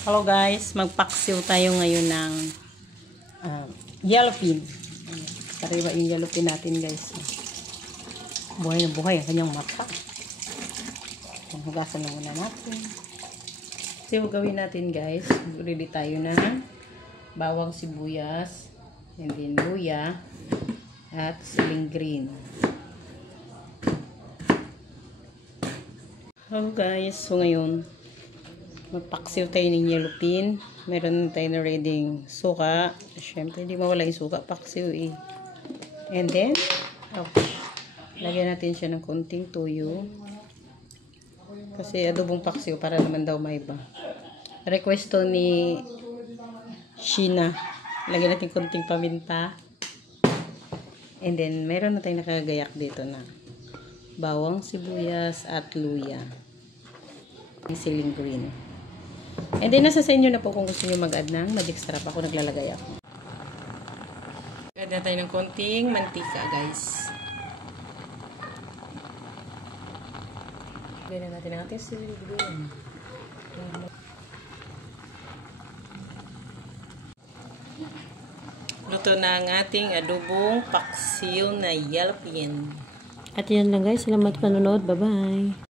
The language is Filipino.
Hello guys, magpaksiw tayo ngayon ng yellow pin. Sariwa yung yellow pin natin guys. Buhay na buhay ang kanyang mata. Hugasan na muna natin. So gawin natin guys, ready tayo ng bawang sibuyas, and then luya, at siling green. Hello guys, so ngayon magpaksiw tayo ng yellow pin. Meron tayo na ready suka. Siyempre, hindi mawala yung suka. Paksiw eh. And then, lagyan natin siya ng konting tuyo. Kasi adobong paksiw para naman daw may iba. Request to ni Sheena. Lagyan natin konting paminta. And then, meron na tayong nakagayak dito na bawang sibuyas at luya. Siling green. And then, nasa sa inyo na po kung gusto nyo mag-add ng magic syrup. Ako naglalagay ako. Add na tayo ng konting mantika, guys. Lagyan natin ang ating siling green. Luto na ang ating adobong paksiw na yellow pin. At yan lang guys. Salamat panonood. Bye-bye.